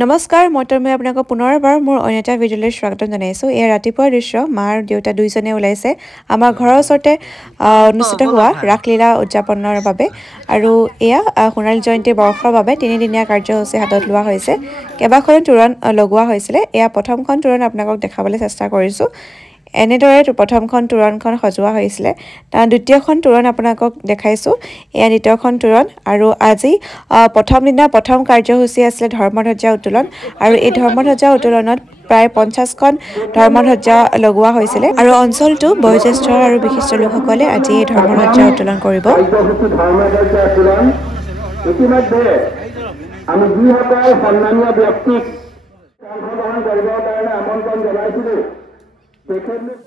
নমস্কাৰ মই আপোনাক পুনৰবাৰ মোৰ অন্য এটা ভিডিঅ'লৈ স্বাগতম জনাইছোঁ। এয়া ৰাতিপুৱাৰ দৃশ্য। মা আৰু দেউতা দুইজনে ওলাইছে আমাৰ ঘৰৰ ওচৰতে অনুষ্ঠিত হোৱা ৰাসলীলা উদযাপনৰ বাবে আৰু এয়া সোণালী জয়ন্তী বৰ্ষৰ বাবে 3দিনীয়া কাৰ্যসূচী হাতত লোৱা হৈছে। কেইবাখনো তোৰণ লগোৱা হৈছিলে। এয়া প্ৰথমখন তোৰণ আপোনালোকক দেখাবলৈ চেষ্টা কৰিছোঁ। এনেদৰে প্ৰথমখন তোৰণখন সজোৱা হৈছিলে। তাৰ দ্বিতীয়খন তোৰণ আপোনালোকক দেখাইছোঁ। এয়া দ্বিতীয়খন তোৰণ আৰু আজি প্ৰথম দিনা প্ৰথম কাৰ্যসূচী আছিলে ধৰ্মধ্বজা উত্তোলন আৰু এই ধৰ্মধ্বজা উত্তোলনত প্ৰায় 50খন ধৰ্মধ্বজা লগোৱা হৈছিলে আৰু অঞ্চলটো বয়োজ্যেষ্ঠ আৰু বিশিষ্ট লোকসকলে আজি এই ধৰ্মধ্বজা উত্তোলন কৰিব। ইতিমধ্যে আমি যিসকল সন্মানীয় ব্যক্তিক অংশগ্ৰহণ কৰিবৰ কাৰণে আমন্ত্ৰণ জনাইছিলোঁ তেখেতলোক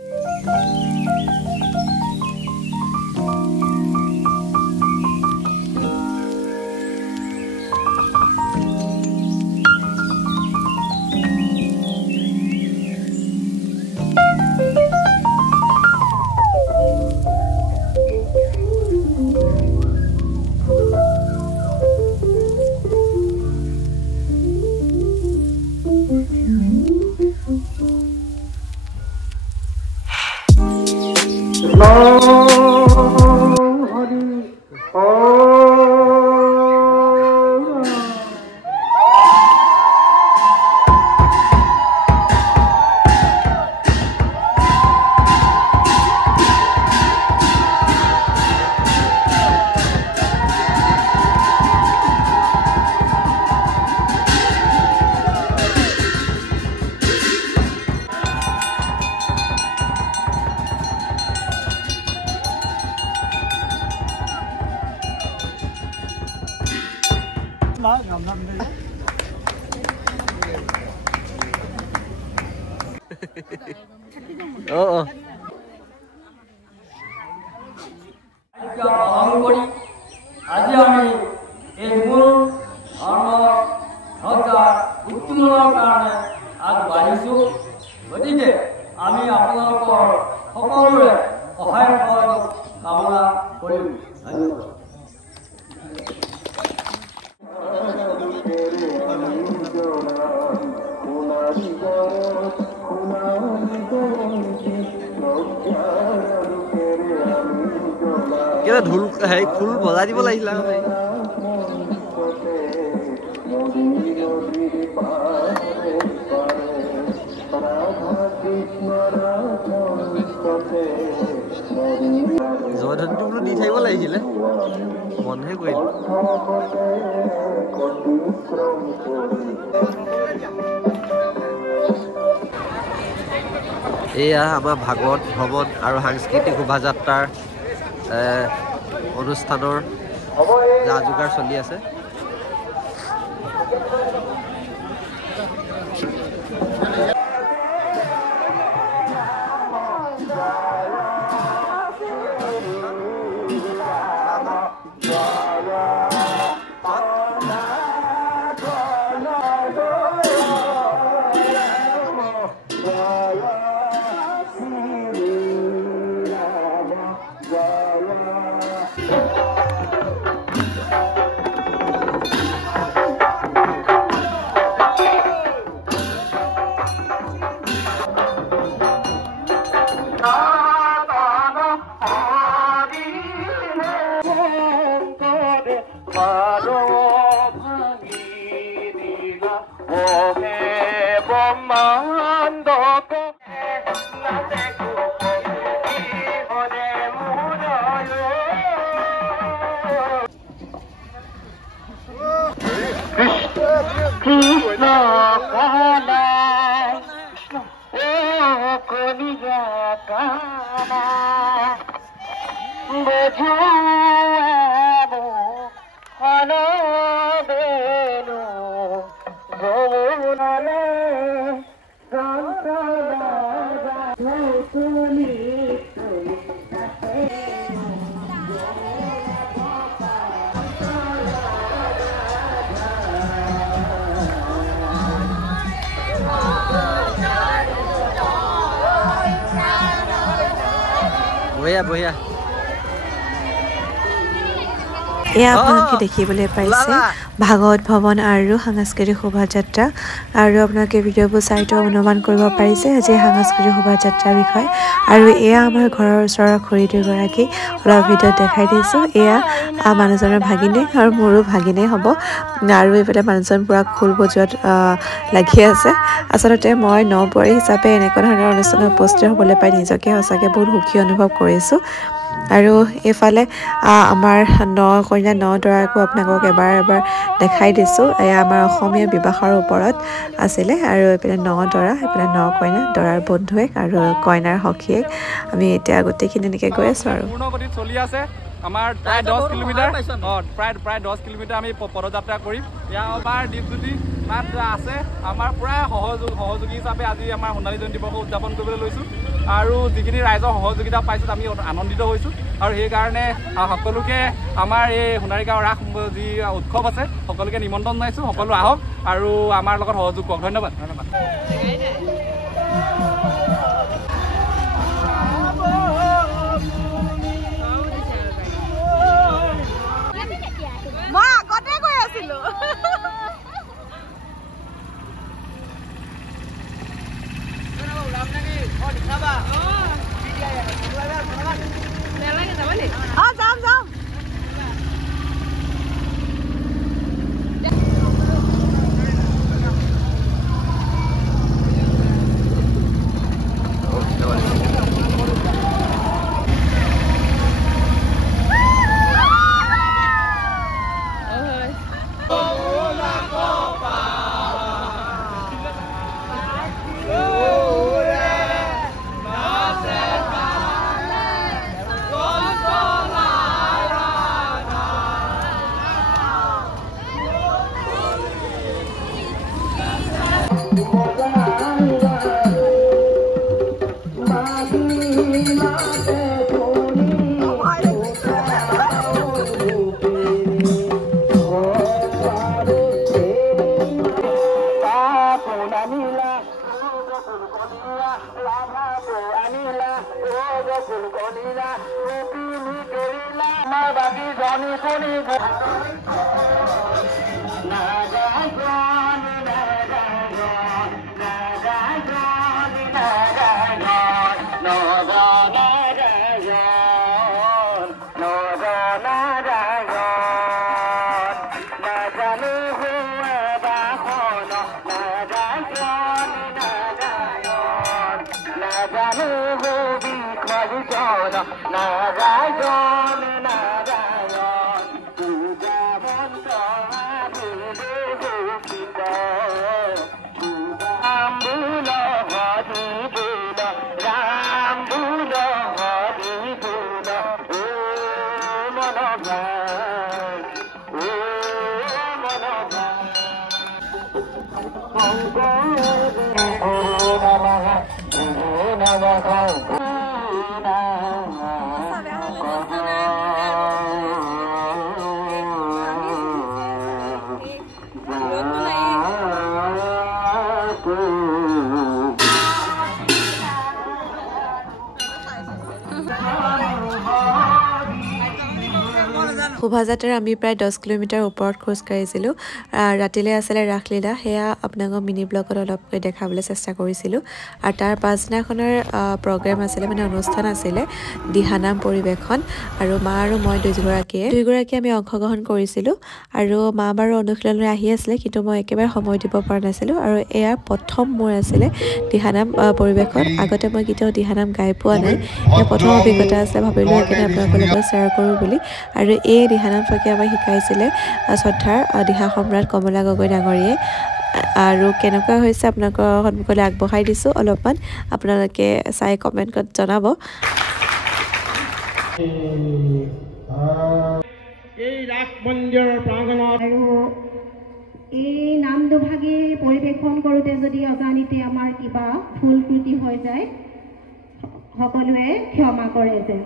আজি আমি এই মূল ধৰ্মধ্বজা উত্তোলনৰ কাৰণে আগবাঢ়িছোঁ। গতিকে আমি আপোনালোকৰ সকলোৰে সহায় সহযোগ কামনা কৰিম। ধন্যবাদ। ঢোল খোল বজাই দিব লাগিছিল জয়ধ্বনিটো বোলো দি থাকিব লাগিছিলে, বন্ধহে কৰিলো। এয়া আমাৰ ভাগৱত ভ্ৰমণ আৰু সাংস্কৃতিক শোভাযাত্ৰাৰ অনুষ্ঠানৰ যা যোগাৰ চলি আছে। বঢ়িয়া বঢ়িয়া। এয়া আপোনালোকে দেখিবলৈ পাইছে ভাগৱত ভৱন আৰু সাংস্কৃতিক শোভাযাত্ৰা আৰু আপোনালোকে ভিডিঅ'বোৰ চাইতো অনুমান কৰিব পাৰিছে আজি সাংস্কৃতিক শোভাযাত্ৰাৰ বিষয়ে আৰু এয়া আমাৰ ঘৰৰ ওচৰৰ খুৰী দুগৰাকী অলপ ভিডিঅ'ত দেখাই দিছোঁ এয়া মানুহজনৰ ভাগিনে আৰু মোৰো ভাগিনে হ'ব আৰু এইফালে মানুহজন পুৰা খোল বজোৱাত লাগি আছে আচলতে মই নবোৱাৰী হিচাপে এনেকুৱা ধৰণৰ অনুষ্ঠানত উপস্থিত হ'বলৈ পাই নিজকে সঁচাকৈ বহুত সুখী অনুভৱ কৰিছোঁ আৰু এইফালে আমাৰ কইনা দৰাকো আপোনালোকক এবাৰ দেখাই দিছোঁ এয়া আমাৰ অসমীয়া বিবাহৰ ওপৰত আছিলে আৰু এইফালে দৰা এইফালে কইনা দৰাৰ বন্ধুৱেক আৰু কইনাৰ সখীয়েক আমি এতিয়া গোটেইখিনি এনেকৈ গৈ আছোঁ আৰু পূৰ্ণগতিত চলি আছে আমাৰ প্ৰায় 10 কিলোমিটাৰ প্ৰায় 10 কিলোমিটাৰ আমি পদযাত্ৰা কৰিম ইয়াৰ আমাৰ দীপজ্যোতি তাত আছে আমাৰ প্ৰায় সহযোগী হিচাপে আজি আমাৰ সোণালী জয়ন্তী বৰ্ষ উদযাপন কৰিবলৈ লৈছোঁ আৰু যিখিনি ৰাইজৰ সহযোগিতা পাইছোঁ আমি আনন্দিত হৈছোঁ আৰু সেইকাৰণে সকলোকে আমাৰ এই সোণাৰী গাঁৱৰ ৰাস যি উৎসৱ আছে সকলোকে নিমন্ত্ৰণ জনাইছোঁ সকলো আহক আৰু আমাৰ লগত সহযোগ কৰক ধন্যবাদ মই আগতে কৈ আছিলো যাম যাম শোভাযাত্ৰাৰ আমি প্ৰায় 10 কিলোমিটাৰ ওপৰত খোজ কাঢ়িছিলোঁ ৰাতিলৈ আছিলে ৰাসলীলা সেয়া আপোনালোকক মিনি ব্লগত অলপকৈ দেখাবলৈ চেষ্টা কৰিছিলোঁ আৰু তাৰ পাছদিনাখনৰ প্ৰগ্ৰেম আছিলে মানে অনুষ্ঠান আছিলে দিহানাম পৰিৱেশন আৰু মা আৰু মই দুইগৰাকীয়ে আমি অংশগ্ৰহণ কৰিছিলোঁ আৰু মা বাৰু অনুশীলনলৈ আহি আছিলে কিন্তু মই একেবাৰে সময় দিব পৰা নাছিলোঁ আৰু এয়া প্ৰথম মোৰ আছিলে দিহানাম পৰিৱেশন আগতে মই কেতিয়াও দিহানাম গাই পোৱা নাই এয়া প্ৰথম অভিজ্ঞতা আছিলে ভাবিলোঁ সেইকাৰণে আপোনালোকৰ লগত শ্বেয়াৰ কৰোঁ বুলি আৰু এই দিহানাম ফাকে আমাক শিকাইছিলে শ্ৰদ্ধাৰ দিহা সম্ৰাট কমলা গগৈ ডাঙৰীয়ে আৰু কেনেকুৱা হৈছে আপোনালোকৰ সন্মুখলৈ আগবঢ়াই দিছোঁ অলপমান আপোনালোকে চাই কমেণ্টত জনাব এই ৰাস মন্দিৰৰ প্ৰাংগণত এই নাম দুভাগে পৰিৱেশন কৰোঁতে যদি অজানিতে আমাৰ কিবা ভুল ত্ৰুটি হৈ যায় সকলোৱে ক্ষমা কৰে যেন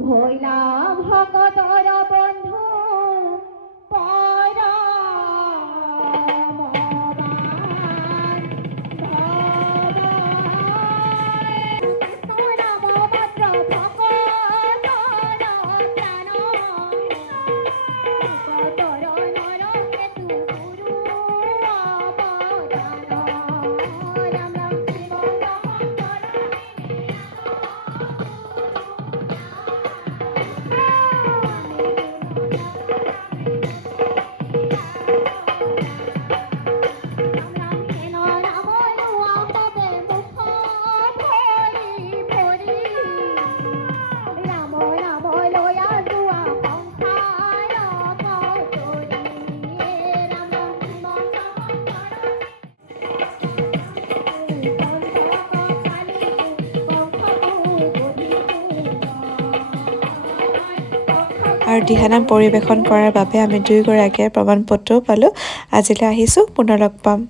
ভৈলা দিহানাম পৰিৱেশন কৰাৰ বাবে আমি দুয়োগৰাকীয়ে প্ৰমাণ পত্ৰও পালোঁ আজিলৈ আহিছোঁ পুনৰ লগ পাম